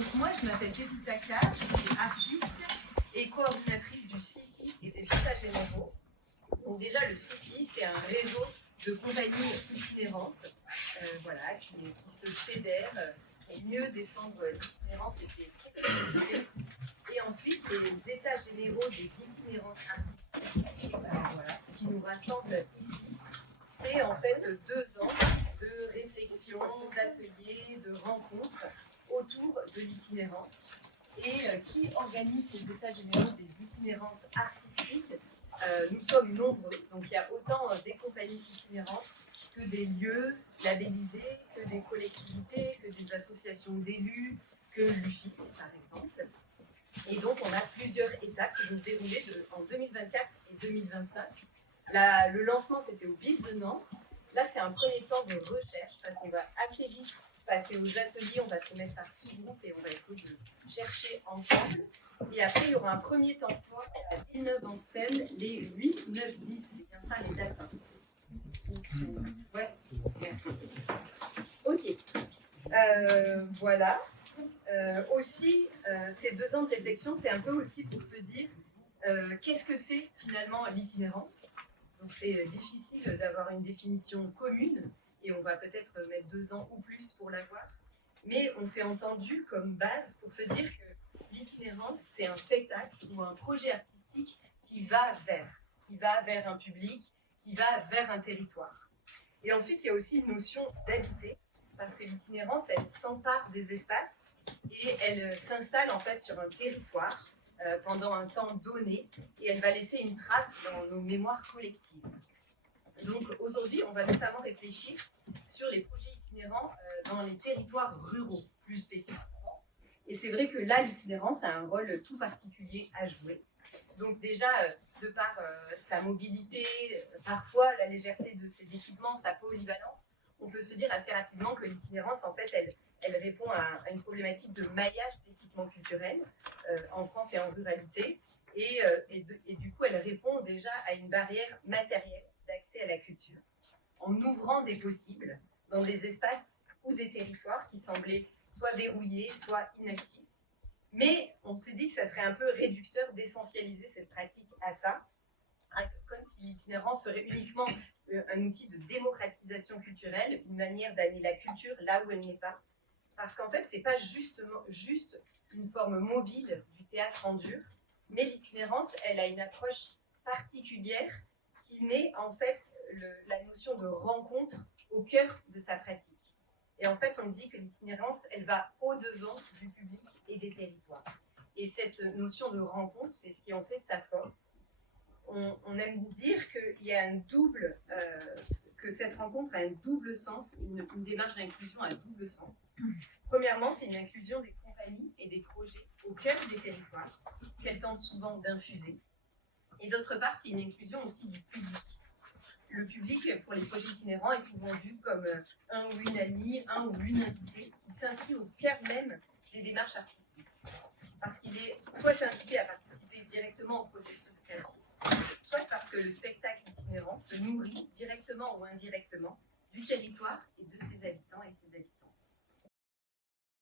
Donc moi, je m'appelle Pépita Cage, je suis artiste et coordinatrice du CITI et des États généraux. Donc déjà, le CITI, c'est un réseau de compagnies itinérantes qui se fédèrent pour mieux défendre l'itinérance et ses spécificités. Et ensuite, les États généraux des itinérances artistiques, ce qui nous rassemble ici, c'est en fait 2 ans de réflexion, d'ateliers, de rencontres autour de l'itinérance. Et qui organise ces États généraux des itinérances artistiques? Nous sommes nombreux, donc il y a autant des compagnies itinérantes que des lieux labellisés, que des collectivités, que des associations d'élus, que l'UFIS par exemple. Et donc on a plusieurs étapes qui vont se dérouler en 2024 et 2025. Le lancement c'était au BIS de Nantes. Là c'est un premier temps de recherche parce qu'on va assez vite passer aux ateliers, on va se mettre par sous-groupe et on va essayer de chercher ensemble. Et après, il y aura un premier temps fort à Villeneuve-en-Seine, les 8, 9, 10. C'est bien ça les dates. Ouais, merci. Ok. Voilà. Aussi, ces 2 ans de réflexion, c'est un peu aussi pour se dire qu'est-ce que c'est finalement l'itinérance. Donc c'est difficile d'avoir une définition commune. Et on va peut-être mettre 2 ans ou plus pour l'avoir. Mais on s'est entendu comme base pour se dire que l'itinérance, c'est un spectacle ou un projet artistique qui va vers un public, qui va vers un territoire. Et ensuite, il y a aussi une notion d'habiter, parce que l'itinérance, elle s'empare des espaces et elle s'installe en fait sur un territoire pendant un temps donné et elle va laisser une trace dans nos mémoires collectives. Donc aujourd'hui, on va notamment réfléchir sur les projets itinérants dans les territoires ruraux, plus spécifiquement. Et c'est vrai que là, l'itinérance a un rôle tout particulier à jouer. Donc déjà, de par sa mobilité, parfois la légèreté de ses équipements, sa polyvalence, on peut se dire assez rapidement que l'itinérance, en fait, elle répond à une problématique de maillage d'équipements culturels en France et en ruralité. Et du coup, elle répond déjà à une barrière matérielle d'accès à la culture, en ouvrant des possibles dans des espaces ou des territoires qui semblaient soit verrouillés, soit inactifs. Mais on s'est dit que ça serait un peu réducteur d'essentialiser cette pratique à ça, comme si l'itinérance serait uniquement un outil de démocratisation culturelle, une manière d'amener la culture là où elle n'est pas. Parce qu'en fait, ce n'est pas juste une forme mobile du théâtre en dur, mais l'itinérance, elle a une approche particulière qui met en fait la notion de rencontre au cœur de sa pratique. Et en fait, on dit que l'itinérance, elle va au-devant du public et des territoires. Et cette notion de rencontre, c'est ce qui en fait sa force. On aime dire qu'il y a que cette rencontre a un double sens, une démarche d'inclusion à un double sens. Premièrement, c'est une inclusion des compagnies et des projets au cœur des territoires, qu'elles tentent souvent d'infuser. Et d'autre part, c'est une inclusion aussi du public. Le public, pour les projets itinérants, est souvent vu comme un ou une amie, un ou une invitée, qui s'inscrit au cœur même des démarches artistiques. Parce qu'il est soit invité à participer directement au processus créatif, soit parce que le spectacle itinérant se nourrit directement ou indirectement du territoire et de ses habitants.